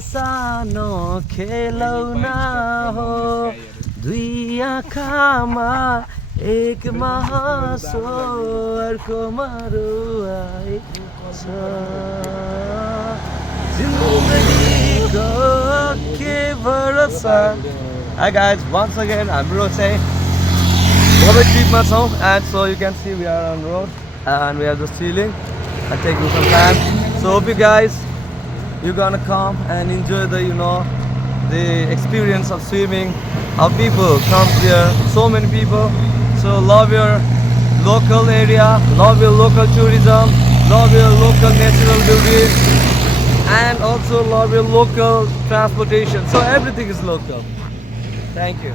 सानो खेलौना हो दुई आँखामा एक हाँसो अर्कोमा रुवाएको छ जिन्दगीको के भरोसा Hi guys, once again हाम्रो चाहिँ Bobby tripमा छौँ and so you can see we are on road and we are just chilling and taking some time. So hope you guys you're gonna come and enjoy the the experience of swimming. How people come here, so many people. So love your local area, love your local tourism, love your local natural beauty, and also love your local transportation. So everything is local. Thank you.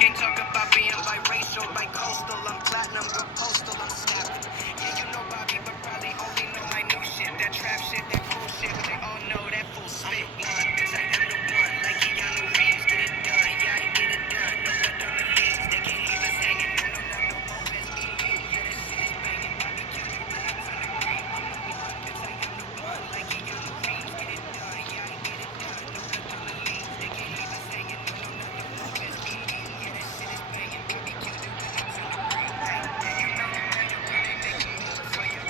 Can't talk about being biracial, bi-coastal, I'm platinum, go postal, I'm snapping. Yeah, you know Bobby, but probably only know my new shit. That trap shit, that cool shit, but they all know that full spit. Bitch, I am the one, like Keanu Reeves, get it done, yeah, I get it done. No cut on the leaves, they can't leave us hanging. No, no, no, no, OSBE, yeah, that shit is banging. Bobby killed you, but I'm trying to creep. I'm the one, bitch, I am the one, like Keanu Reeves, get it done, yeah, I get it done. No cut on the leaves, they can't leave us hanging. No, no, no, no, OSBE, yeah, that shit is banging. Bobby killed you, but I'm trying to creep. Hey, you know you made it when they make a move for you.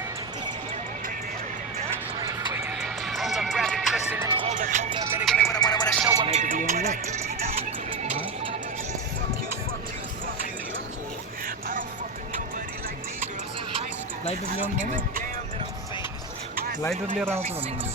Hold up, grab it, listen, and hold up, better give me what I want when I show up. You know what I do. Lighter लिएर आउँछु भन्नुहुन्छ